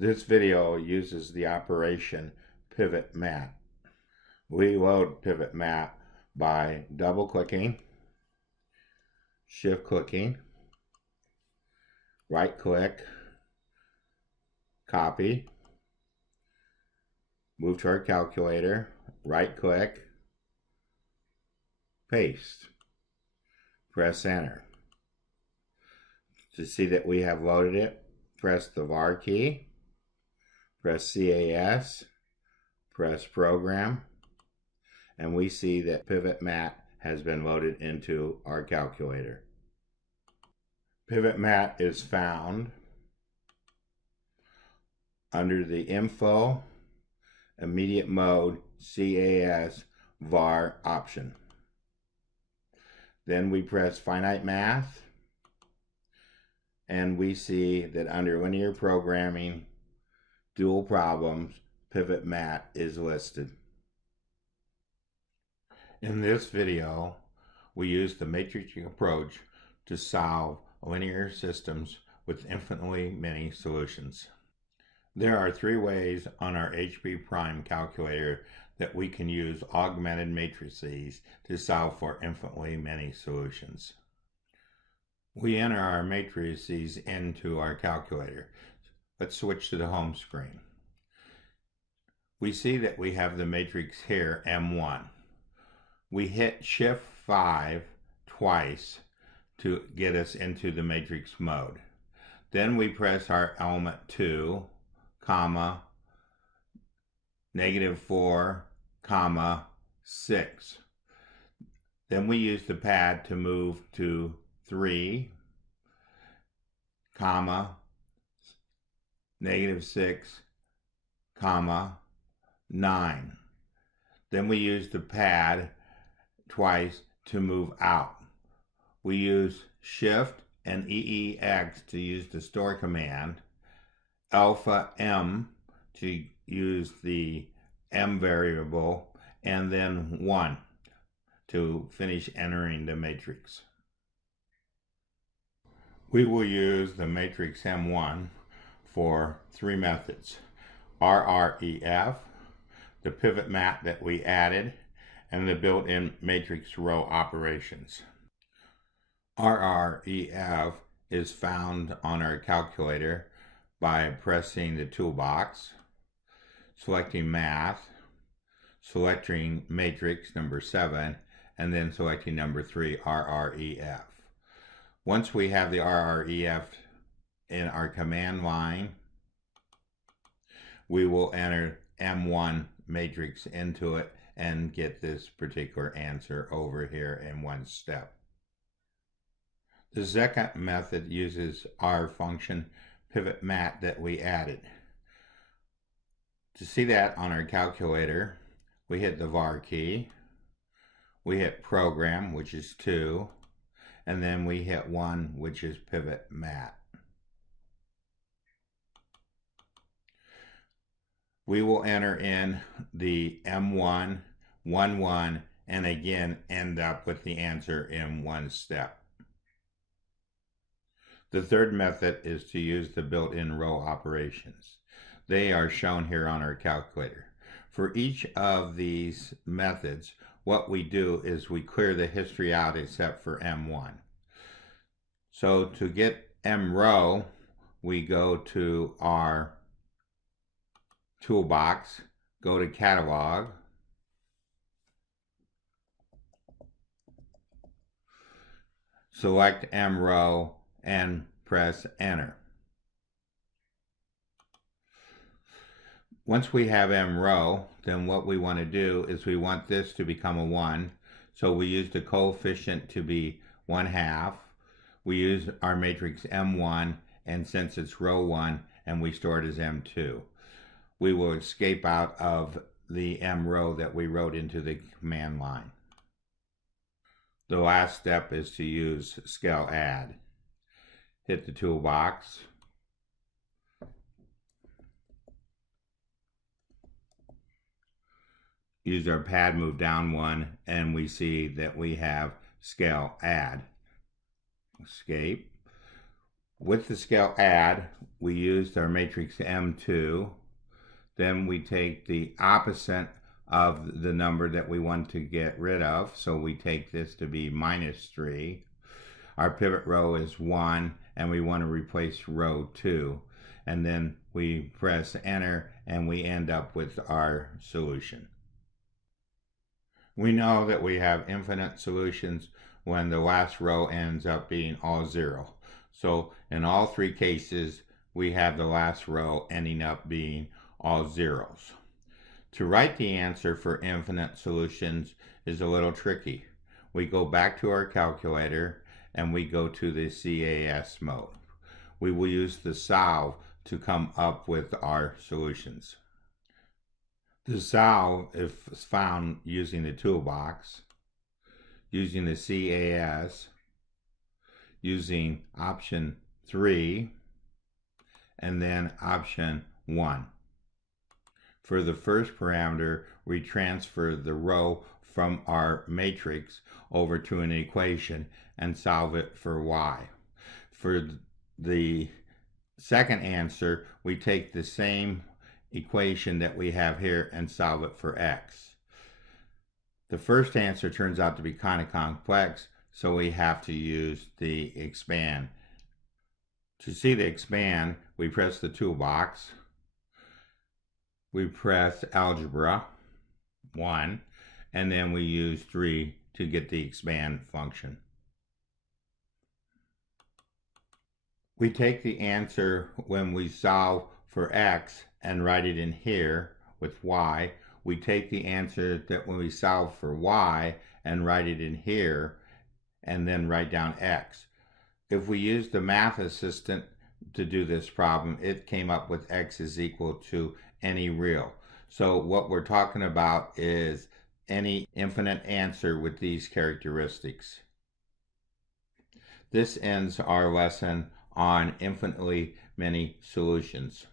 This video uses the operation pivot mat. We load pivot mat by double clicking, shift clicking, right click, copy, move to our calculator, right click, paste, press enter. To see that we have loaded it, press the var key, press CAS, press program, and we see that pivot mat has been loaded into our calculator. Pivot mat is found under the info, immediate mode, CAS, var option. Then we press finite math, and we see that under linear programming, dual problems, pivot mat is listed. In this video, we use the matrixing approach to solve linear systems with infinitely many solutions. There are three ways on our HP Prime calculator that we can use augmented matrices to solve for infinitely many solutions. We enter our matrices into our calculator. Let's switch to the home screen. We see that we have the matrix here, M1. We hit Shift 5 twice to get us into the matrix mode. Then we press our element 2, comma, -4, comma, 6. Then we use the pad to move to 3, comma, -6, comma, 9. Then we use the pad twice to move out. We use Shift and EEX to use the store command, alpha M to use the M variable, and then 1 to finish entering the matrix. We will use the matrix M1 for three methods: RREF, the pivot mat that we added, and the built-in matrix row operations. RREF is found on our calculator by pressing the toolbox, selecting math, selecting matrix number 7, and then selecting number 3, RREF. Once we have the RREF in our command line, we will enter M1 matrix into it and get this particular answer over here in one step. The second method uses our function pivot mat that we added. To see that on our calculator, we hit the var key, we hit program, which is 2, and then we hit 1, which is pivot mat. We will enter in the M1, 1, 1, and again end up with the answer in one step. The third method is to use the built-in row operations. They are shown here on our calculator. For each of these methods, what we do is we clear the history out except for M1. So to get M row, we go to our toolbox, go to catalog, select M row, and press enter. Once we have M row, then what we want to do is we want this to become a 1, so we use the coefficient to be 1/2. We use our matrix M1, and since it's row 1 and we store it as M2, we will escape out of the M row that we wrote into the command line. The last step is to use scale add. Hit the toolbox, use our pad, move down 1, and we see that we have scale add. Escape. With the scale add, we used our matrix M2. Then we take the opposite of the number that we want to get rid of. So we take this to be -3. Our pivot row is 1, and we want to replace row 2. And then we press enter, and we end up with our solution. We know that we have infinite solutions when the last row ends up being all 0. So in all three cases, we have the last row ending up being all zeros. To write the answer for infinite solutions is a little tricky. We go back to our calculator and we go to the CAS mode. We will use the solve to come up with our solutions. The solve is found using the toolbox, using the CAS, using option 3, and then option 1. For the first parameter, we transfer the row from our matrix over to an equation and solve it for y. For the second answer, we take the same equation that we have here and solve it for x. The first answer turns out to be kind of complex, so we have to use the expand. To see the expand, we press the toolbox. We press algebra 1, and then we use 3 to get the expand function. We take the answer when we solve for x and write it in here with y. We take the answer that when we solve for y and write it in here and then write down x. If we use the math assistant to do this problem, it came up with x is equal to any real. So what we're talking about is any infinite answer with these characteristics. This ends our lesson on infinitely many solutions.